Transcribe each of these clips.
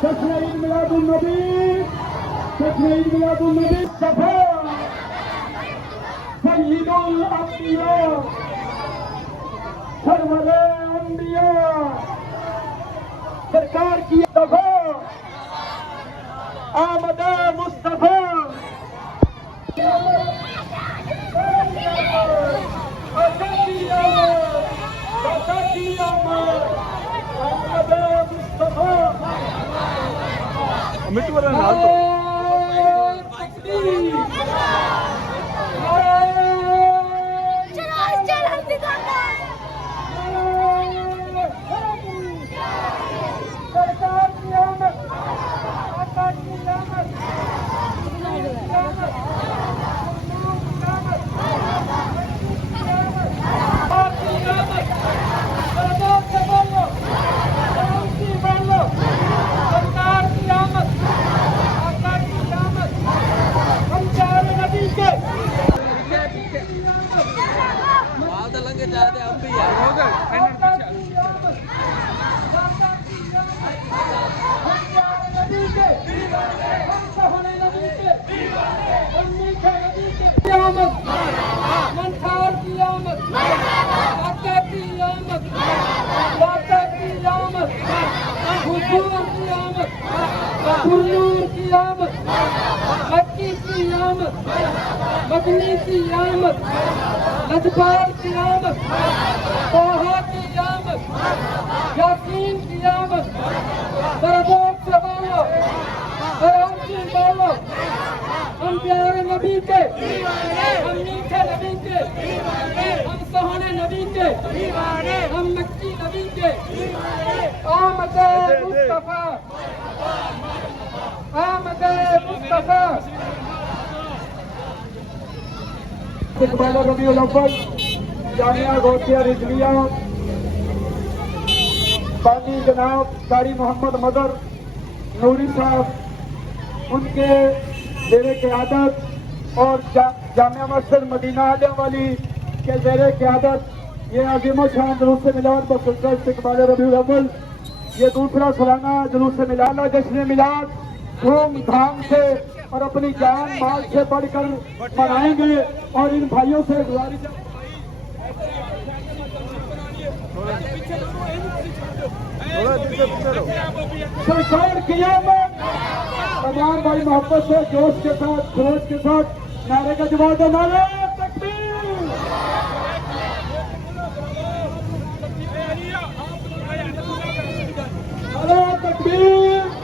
جشن عید میلاد النبی صفا سید الانبیاء سرور انبیاء سرکار کی دفعہ آمد مصطفیٰ Amit var alto. مدنی کی آمد لجپال کی آمد طه کی آمد یاسین کی آمد درجات سے بولو درجات سے بولو ہم پیارے نبی کے ہم میٹھے نبی کے ہم سہانے نبی کے ہم مکی نبی کے آمد مصطفیٰ آمد مصطفیٰ استقبال ربیع الاول جامعہ غوثیہ رضویہ بانی جناب قاری محمد مظہر نوری صاحب ان کے زیر قیادت اور جامعہ مسجد مدینہ عالیہ والی کے زیر قیادت یہ عظیم الشان جلوس میلاد بسلسلہ استقبال ربیع الاول یہ دوسرا سالانہ جلوس میلاد جشن میلاد دھوم دھام سے اور اپنی جان مال سے بڑھ کر منائیں گے اور ان بھائیوں سے گزارش سرکار کی آمد تمام بھائی محبت سے جوش کے ساتھ خروش کے ساتھ نعرے کا جواب دے نعرہ تکبیر نعرہ تکبیر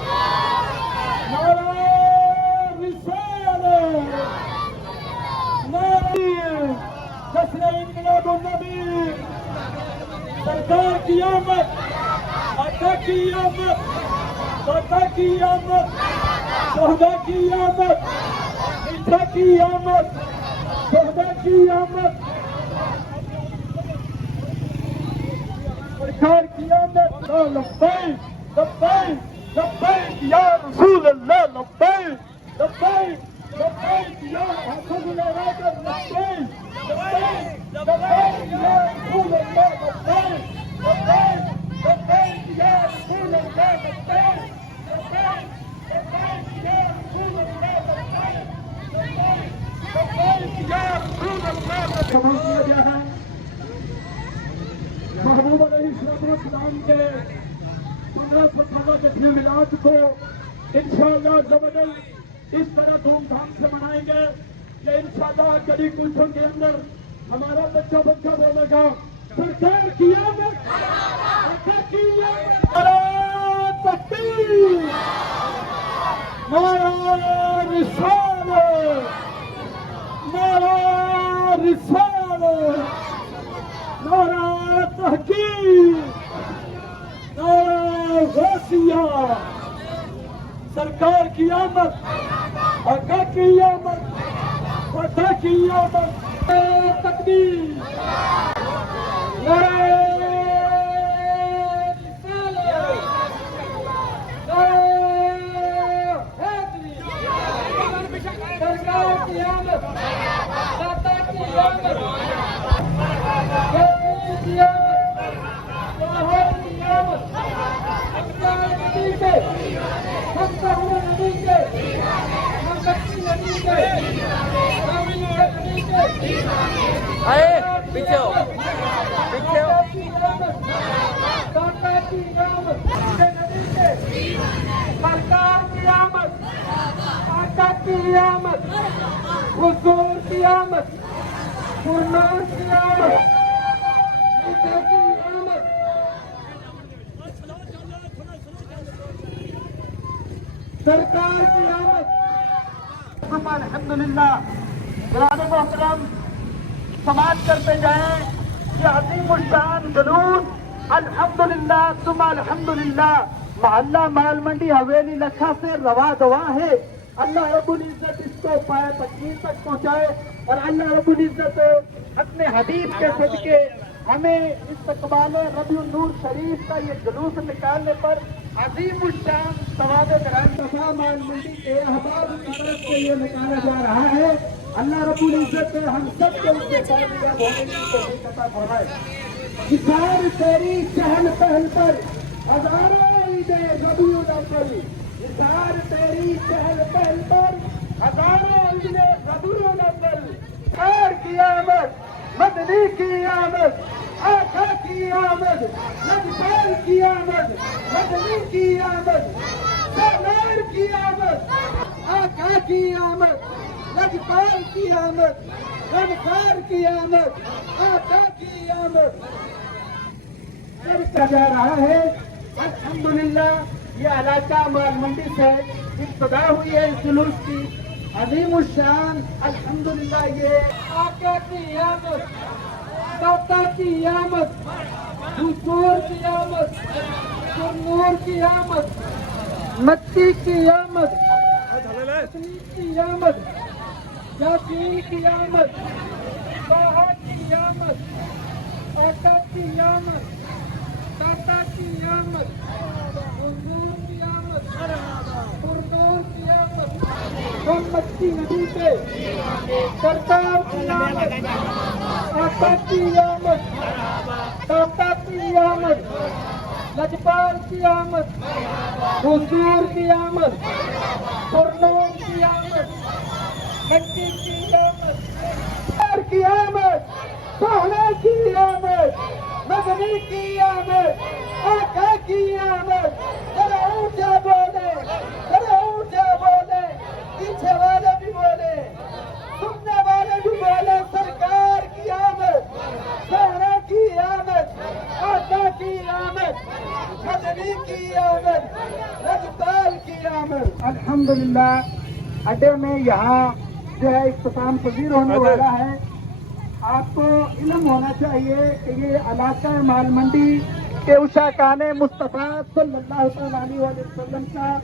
سرکار کی آمد آقا کی آمد داتا کی آمد شہدا کی آمد میٹھا کی آمد شہدا کی آمد سرکار کی آمد لبیک لبیک لبیک یا رسول اللہ لبیک لبیک لبیک یا حسن العراق لبیک لبیک لبیک یا رسول اللہ لبیک لبیک لبیک یا رسول اللہ لبیک لبیک لبیک یا رسول اللہ لبیک لبیک لبیک یا رسول اللہ قبول کیا گیا ہے محبوب علیہ السلام کے 1518 جشن میلاد کو انشاءاللہ زبردل اس طرح دھوم دھام سے منائیں گے کہ انشاءاللہ کڑی کوچوں کے اندر ہمارا بچہ بولے گا سرکار کی آمد آقا کی آمد نعرہ تکبیر نعرہ رسالت نعرہ رسالت نعرہ تحقیق نعرہ غوثیہ سرکار کی آمد آقا کی آمد تکبیر نعرہ پیچھے ہو پیچھے ہو سرکار کی آمد، آقا کی آمد، حضور کی آمد، قرآن کی آمد، عیسیٰ کی آمد۔ سرکار کی آمد۔ الحمدللہ جناب محترم سماعت کرتے جائیں کہ عظیم الشان جلوس الحمدللہ ثم الحمدللہ محلہ مال منڈی حویلی لکھا سے روا دوا ہے۔ اللہ رب العزت اس کو پائے تکمیل تک پہنچائے اور اللہ رب العزت اپنے حبیب کے صدقے ہمیں استقبال ربیع النور شریف کا یہ جلوس نکالنے پر عظیم الشان ثواب گران مال منڈی کے احباب کی طرف سے یہ نکالا جا رہا ہے۔ اللہ رب العزت ہم سب کو اس کے کامیاب ہونے کی توفیق عطا فرمائے۔ نثار تیری چہل پہل پر ہزاروں عیدیں ربیع الاول، نثار تیری چہل پہل پر ہزاروں عیدیں ربیع الاول۔ خیر کی آمد، مدنی کی آمد، آقا کی آمد، نجفال کی آمد، مدنی کی آمد، سالار کی آمد، آقا کی آمد، نجفال کی آمد، غمخوار کی آمد، آقا کی آمد۔ کہا جا رہا ہے الحمدللہ یہ علاقہ مال منڈی سے ابتدا ہوئی ہے اس جلوس کی۔ عظیم الشان الحمدللہ یہ آقا کی آمد، داتا کی آمد، حضور کی آمد، نور کی آمد، مکی کی آمد، حسنی کی آمد، یاسین کی آمد، طٰہٰ کی آمد، آقا کی آمد، داتا کی آمد، حضور کی آمد، نور کی آمد، محمد کی نبی کے سرکار کی آمد، آقا کی آمد، داتا کی آمد، لجپال کی آمد، حضور کی آمد، نور کی آمد، مکی کی آمد، کی آمد، سہنے کی آمد، مدنی کی آمد، آقا کی آمد۔ ذرا اونچا بولے، ذرا اونچا بولے، پیچھے والے بھی بولے، سننے والے بھی بولے، سرکار کی آمد، سہرا کی آمد، آقا کی آمد، مدنی کی آمد، رجپال کی آمد۔ الحمدللہ اڈے میں یہاں جو ہے اختتام پذیر ہونے والا ہے۔ آپ کو علم ہونا چاہیے کہ یہ علاقہ مال منڈی کے اشاکان مصطفیٰ صلی اللہ علیہ وسلم کا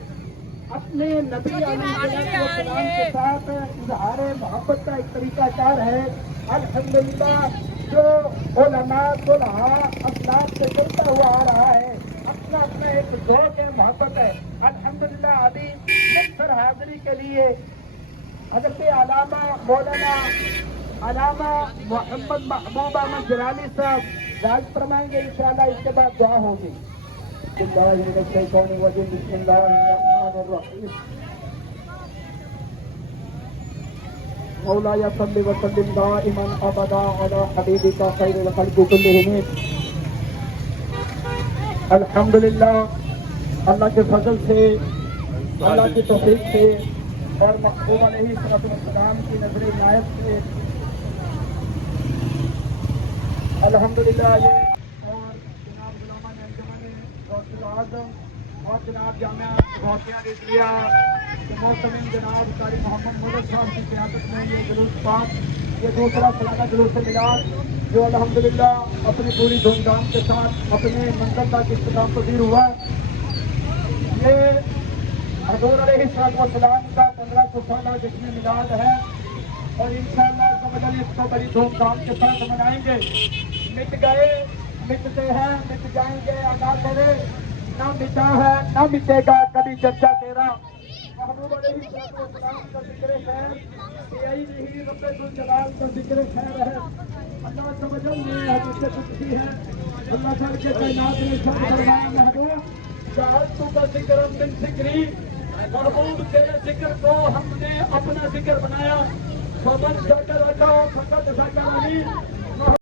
اپنے نبی علیہ السلام کے ساتھ اظہار محبت کا ایک طریقہ کار ہے۔ الحمدللہ جو علماء صلحاء اسلاف سے چلتا ہوا آ رہا ہے، اپنا اپنا ایک ذوق ہے، محبت ہے۔ الحمدللہ ابھی مختصر حاضری کے لیے حضرت علامہ مولانا علامہ محمد محبوب احمد جلالی صاحب راج فرمائیں گے، انشاءاللہ اس کے بعد دعا ہوگی۔ بسم اللہ الرحمن الرحیم۔ مولاي صل وسلم دائما ابدا على حبيبك خير الخلق كلهم۔ الحمدللہ اللہ کے فضل سے، اللہ کی توفیق سے اور محبوب علیہ السلام کی نظر عنایت سے الحمدللہ یہ اور جناب علامہ انجمن غوث الاعظم اور جناب جامعہ غوثیہ رضویہ کے محترم جناب قاری محمد مدد صاحب کی قیادت میں یہ جلوس پاک، یہ دوسرا سالانہ جلوس میلاد جو الحمدللہ اپنی پوری دھوم دھام کے ساتھ اپنے منزل تک اختتام پذیر ہوا۔ یہ حضور علیہ السلام کا 1500 سالہ جشن میلاد ہے اور انشاءاللہ والے اس کو بڑی دھوم دھام کے ساتھ منائیں گے. مٹ گئے مٹتے ہیں مٹ جائیں گے اللہ کرے نہ مٹا ہے نہ مٹے گا کبھی چرچا تیرا. محبوب علیہ السلام کا ذکر خیر یہی نہیں رب الجلال کا ذکر خیر ہے. اللہ سمجھ میں حدیث قدسی ہے اللہ سر کے کائنات نے سب فرمایا محبوب جہاز تو کا ذکر من ذکری محبوب تیرے ذکر کو ہم نے اپنا ذکر بنایا. فمن شکر کا فقط شکرنی